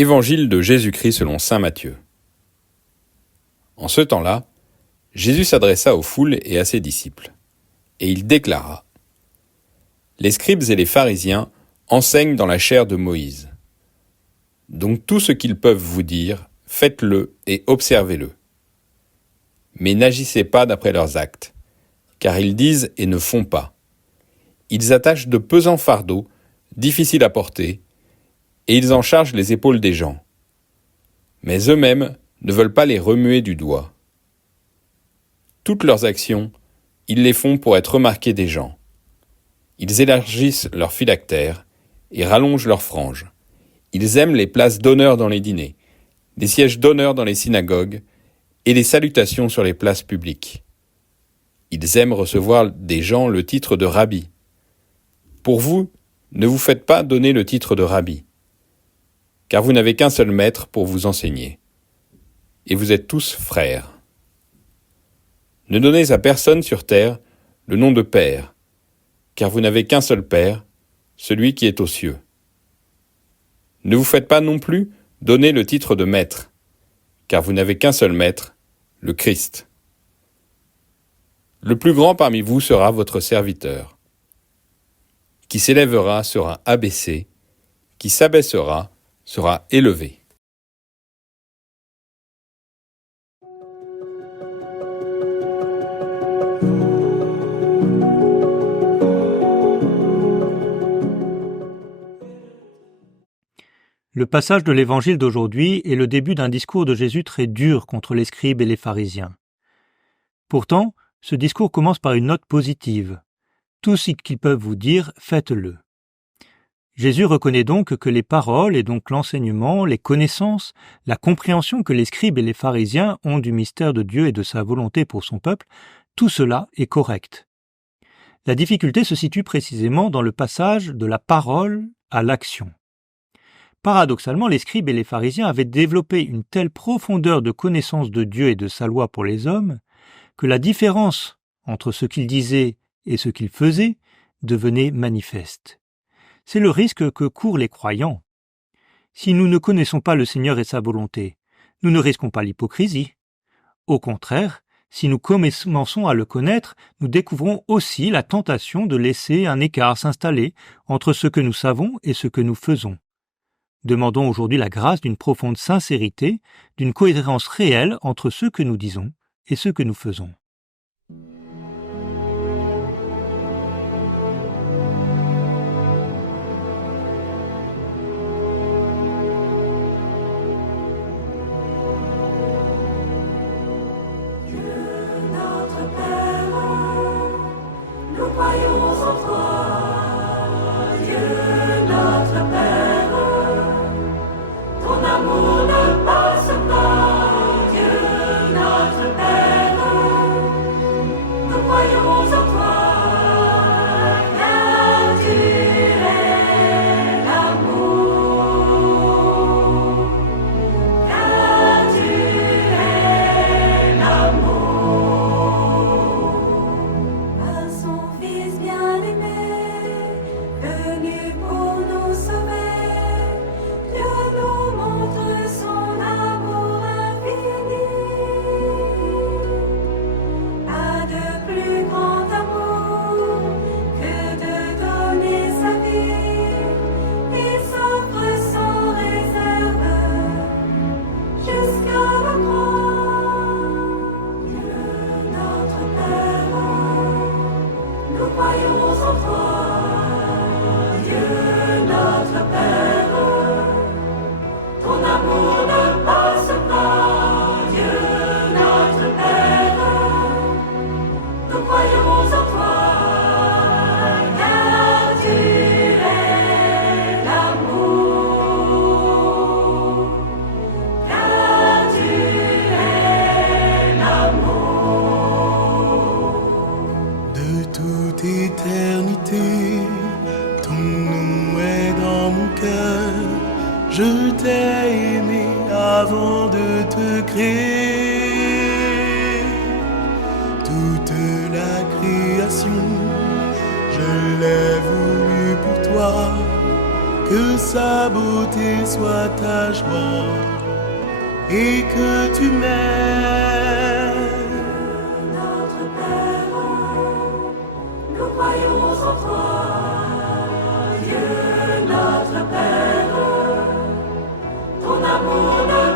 Évangile de Jésus-Christ selon saint Matthieu. En ce temps-là, Jésus s'adressa aux foules et à ses disciples, et il déclara : Les scribes et les pharisiens enseignent dans la chair de Moïse. Donc tout ce qu'ils peuvent vous dire, faites-le et observez-le. Mais n'agissez pas d'après leurs actes, car ils disent et ne font pas. Ils attachent de pesants fardeaux, difficiles à porter, et ils en chargent les épaules des gens. Mais eux-mêmes ne veulent pas les remuer du doigt. Toutes leurs actions, ils les font pour être remarqués des gens. Ils élargissent leurs phylactères et rallongent leurs franges. Ils aiment les places d'honneur dans les dîners, les sièges d'honneur dans les synagogues et les salutations sur les places publiques. Ils aiment recevoir des gens le titre de rabbi. Pour vous, ne vous faites pas donner le titre de rabbi, car vous n'avez qu'un seul maître pour vous enseigner, et vous êtes tous frères. Ne donnez à personne sur terre le nom de Père, car vous n'avez qu'un seul Père, celui qui est aux cieux. Ne vous faites pas non plus donner le titre de Maître, car vous n'avez qu'un seul Maître, le Christ. Le plus grand parmi vous sera votre serviteur. Qui s'élèvera sera abaissé, qui s'abaissera sera élevé. Le passage de l'Évangile d'aujourd'hui est le début d'un discours de Jésus très dur contre les scribes et les pharisiens. Pourtant, ce discours commence par une note positive. Tout ce qu'ils peuvent vous dire, faites-le. Jésus reconnaît donc que les paroles et donc l'enseignement, les connaissances, la compréhension que les scribes et les pharisiens ont du mystère de Dieu et de sa volonté pour son peuple, tout cela est correct. La difficulté se situe précisément dans le passage de la parole à l'action. Paradoxalement, les scribes et les pharisiens avaient développé une telle profondeur de connaissance de Dieu et de sa loi pour les hommes que la différence entre ce qu'ils disaient et ce qu'ils faisaient devenait manifeste. C'est le risque que courent les croyants. Si nous ne connaissons pas le Seigneur et sa volonté, nous ne risquons pas l'hypocrisie. Au contraire, si nous commençons à le connaître, nous découvrons aussi la tentation de laisser un écart s'installer entre ce que nous savons et ce que nous faisons. Demandons aujourd'hui la grâce d'une profonde sincérité, d'une cohérence réelle entre ce que nous disons et ce que nous faisons. Nous croyons en toi, Dieu notre Père. Ton amour ne passe pas, Dieu notre Père. Nous croyons en toi, car tu es l'amour. Car tu es l'amour. À son Fils bien-aimé, venu pour nous sauver, Dieu nous montre son amour infini. Pas de plus grand amour que de donner sa vie. Il s'offre sans réserve jusqu'à la croix. Dieu notre Père, nous croyons en toi, Dieu notre Père. Ton amour ne passe pas, Dieu notre Père. Nous croyons en toi, car tu es l'amour. Car tu es l'amour. De toute éternité, ton nom est dans mon cœur. Je t'ai aimé avant de te créer. Toute la création, je l'ai voulu pour toi, que sa beauté soit ta joie et que tu m'aimes. Notre Père, nous croyons en toi. Dieu notre Père, ton amour ne